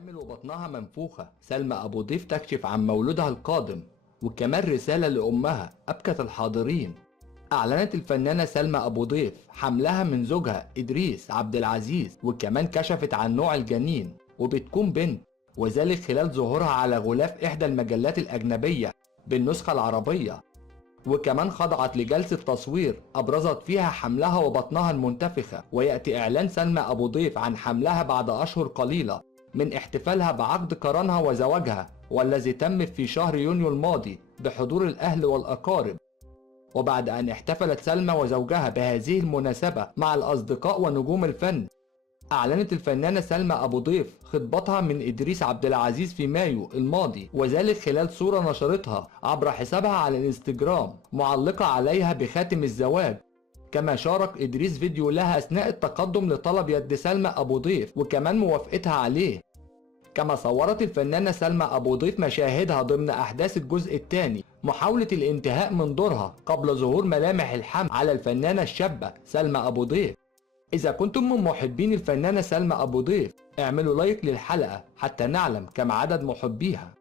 حامل وبطنها منفوخة، سلمى أبو ضيف تكشف عن مولودها القادم، وكمان رسالة لأمها أبكت الحاضرين. أعلنت الفنانة سلمى أبو ضيف حملها من زوجها إدريس عبد العزيز، وكمان كشفت عن نوع الجنين وبتكون بنت، وذلك خلال ظهورها على غلاف إحدى المجلات الأجنبية بالنسخة العربية. وكمان خضعت لجلسة تصوير أبرزت فيها حملها وبطنها المنتفخة، ويأتي إعلان سلمى أبو ضيف عن حملها بعد أشهر قليلة من احتفالها بعقد قرانها وزواجها، والذي تم في شهر يونيو الماضي بحضور الأهل والأقارب. وبعد أن احتفلت سلمى وزوجها بهذه المناسبة مع الأصدقاء ونجوم الفن، أعلنت الفنانة سلمى أبو ضيف خطبتها من إدريس عبد العزيز في مايو الماضي، وذلك خلال صورة نشرتها عبر حسابها على الانستجرام معلقة عليها بخاتم الزواج. كما شارك إدريس فيديو لها أثناء التقدم لطلب يد سلمى أبو ضيف وكمان موافقتها عليه. كما صورت الفنانة سلمى أبو ضيف مشاهدها ضمن أحداث الجزء الثاني، محاولة الانتهاء من دورها قبل ظهور ملامح الحمل على الفنانة الشابة سلمى أبو ضيف. إذا كنتم من محبين الفنانة سلمى أبو ضيف، اعملوا لايك للحلقة حتى نعلم كم عدد محبيها.